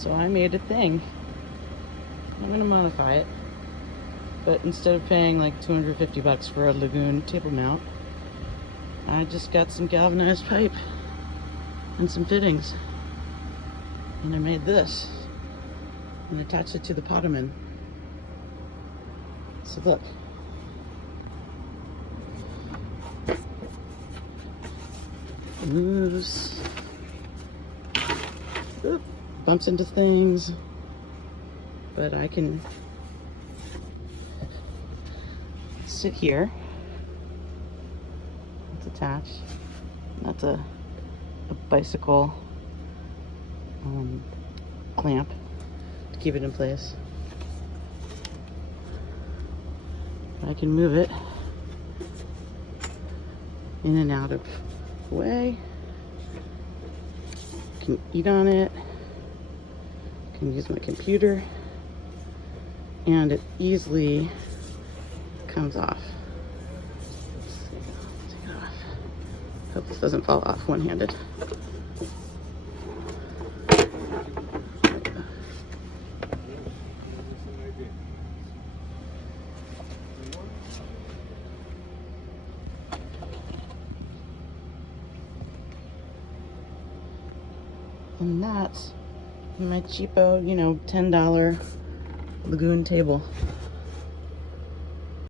So I made a thing. I'm gonna modify it, but instead of paying like 250 bucks for a Lagun table mount, I just got some galvanized pipe and some fittings, and I made this and attached it to the Pottoman. So look. Moves. Oop, bumps into things. But I can sit here. It's attached. That's a bicycle clamp to keep it in place. I can move it in and out of the way. Can eat on it. Can use my computer. And it easily comes off. Let's see. Take it off. Hope this doesn't fall off one-handed. And that's my cheapo, $10 Lagun table.